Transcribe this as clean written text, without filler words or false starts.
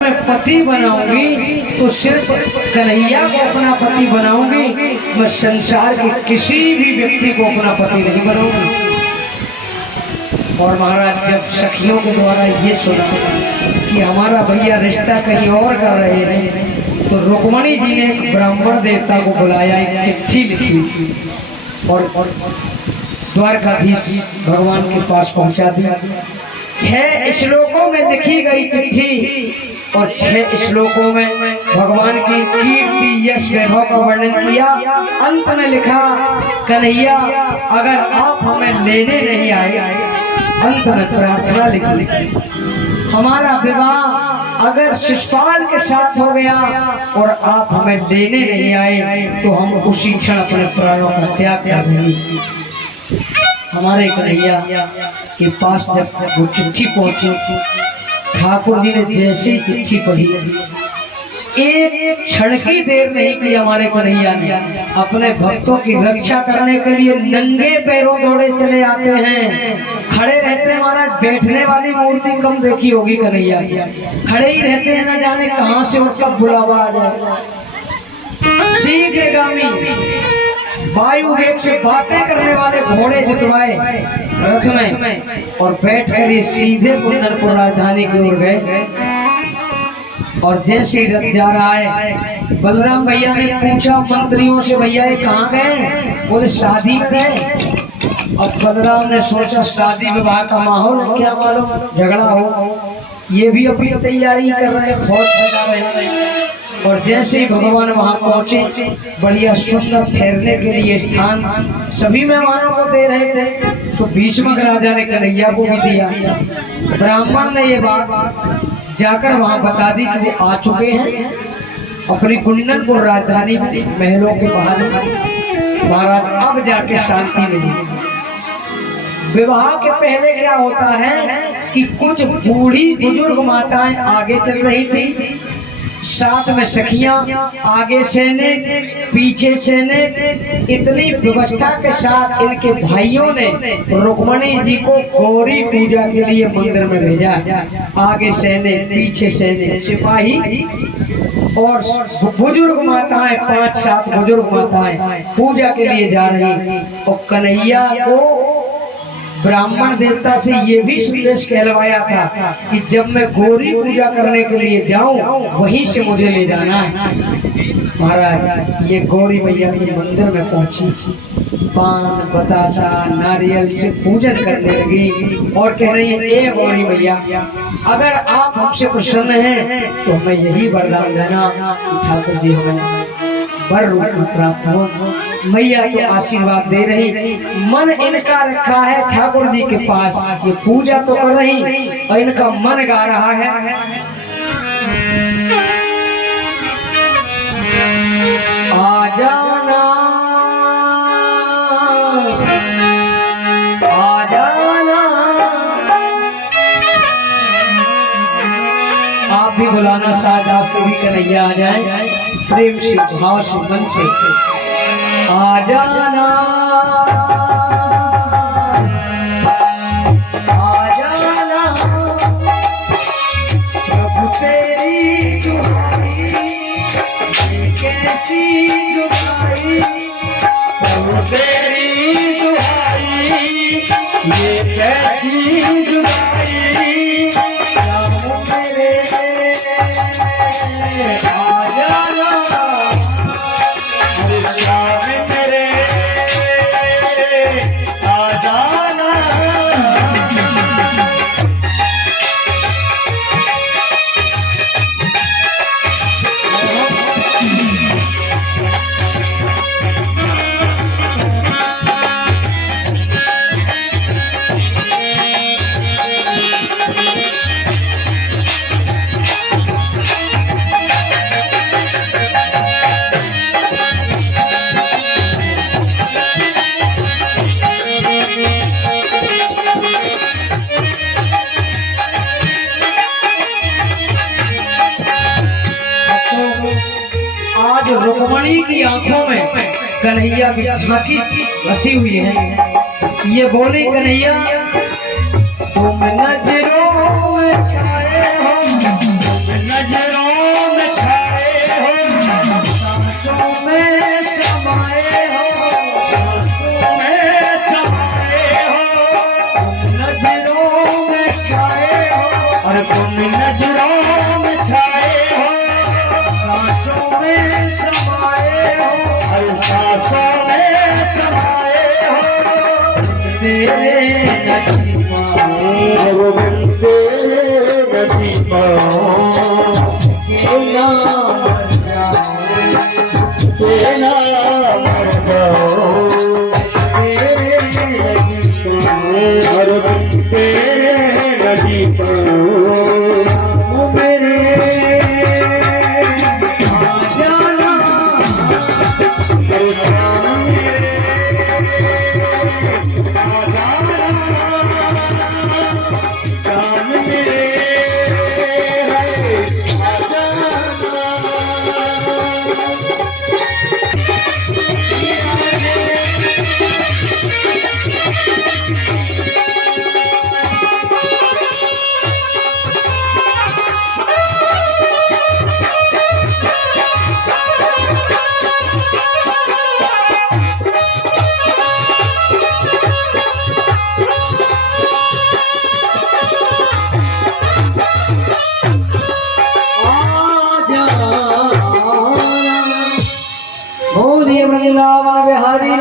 मैं पति बनाऊंगी तो सिर्फ कन्हैया को अपना पति बनाऊंगी, मैं संसार के किसी भी व्यक्ति को अपना पति नहीं बनाऊंगी। और महाराज जब सखियों के द्वारा ये सुना कि हमारा भैया रिश्ता कहीं और कर रहे हैं, तो रुक्मणी जी ने एक ब्राह्मण देवता को बुलाया, एक चिट्ठी लिखी और द्वारकाधीश भगवान के पास पहुंचा दिया। 6 श्लोकों में लिखी गई चिट्ठी और 6 श्लोकों में भगवान की कीर्ति यश वैभव का वर्णन किया। अंत में लिखा, कन्हैया अगर आप हमें लेने नहीं आए, अंत में प्रार्थना लिखी, हमारा विवाह अगर शिशुपाल के साथ हो गया और आप हमें लेने नहीं आए तो हम उसी क्षण अपने प्राणों का त्याग कर देंगे। हमारे कन्हैया के पास जब वो चिट्ठी पहुंची, ठाकुर जी ने जैसे चिट्ठी पढ़ी, एक क्षण की देर नहीं की हमारे कन्हैया ने, अपने भक्तों की रक्षा करने के लिए नंगे पैरों दौड़े चले आते हैं। खड़े रहते हैं महाराज, बैठने वाली मूर्ति कम देखी होगी कन्हैया की, खड़े ही रहते हैं, न जाने कहां से उनका बुलावा आ जाए। शीघ्रगामी वायु वेग से बातें करने वाले घोड़े जुतवाए रथ में और बैठ कर ये सीधे कुंदनपुर राजधानी की ओर गए। और जैसे रथ जा रहा है, बलराम भैया ने पूछा मंत्रियों से, भैया ये कहाँ गए? बोले शादी में गए। अब बलराम ने सोचा शादी विवाह का माहौल, क्या मालूम झगड़ा हो, ये भी अपनी तैयारी कर रहे हैं, फौज सजा रहे हैं। और जैसे ही भगवान वहां पहुंचे, बढ़िया सुंदर ठहरने के लिए स्थान सभी मेहमानों को दे रहे थे, तो भीष्मक राजा ने कन्हैया को भी दिया। ब्राह्मण ने ये बात जाकर वहां बता दी कि वो आ चुके हैं अपनी कुंदनपुर राजधानी में, महलों के बाहर। महाराज अब जाके शांति मिली। विवाह के पहले क्या होता है कि कुछ बूढ़ी बुजुर्ग माताएं आगे चल रही थी, साथ में सखियां, आगे सैनिक, पीछे सैनिक। इतनी व्यवस्था के साथ इनके भाइयों ने रुक्मणी जी को गौरी पूजा के लिए मंदिर में भेजा। आगे सैनिक, पीछे सैनिक, सिपाही और बुजुर्ग माताएं, 5-7 बुजुर्ग माताएं पूजा के लिए जा रही। और कन्हैया को ब्राह्मण देवता से ये भी संदेश कहलवाया था कि जब मैं गौरी पूजा करने के लिए जाऊं, वहीं से मुझे ले जाना है। महाराज ये गौरी मैया के मंदिर में पहुंची, पान बतासा नारियल से पूजन करने लगी और कह रही है, ए गौरी मैया अगर आप हमसे प्रसन्न हैं तो हमें यही वरदान देना कि ठाकुर जी हमें वर रूप में प्राप्त हो। मैया तो आशीर्वाद दे रही, मन इनका रखा है ठाकुर जी के पास, ये पूजा तो कर रही और इनका मन गा रहा है, आ जाना आ जाना। आप भी बुलाना, शायद आपको भी कन्हैया आ जाए, प्रेम से भाव से मन से आ जाना आ जाना। प्रभु तेरी दुहाई कैसी दुहाई, प्रभु तेरी दुहाई ये कैसी दुहाई, प्रभु मेरे आ जाना। आज रुक्मणी की आंखों में कन्हैया की झांकी बसी हुई है। ये बोली, कन्हैया तुम नजरों में छाए हो, तुम नजरों के ना मर जाऊं, के ना मर जाऊं, तेरे लगी और तेरे लगी तो ओ मेरे आ जाना वृंदावन बिहारी।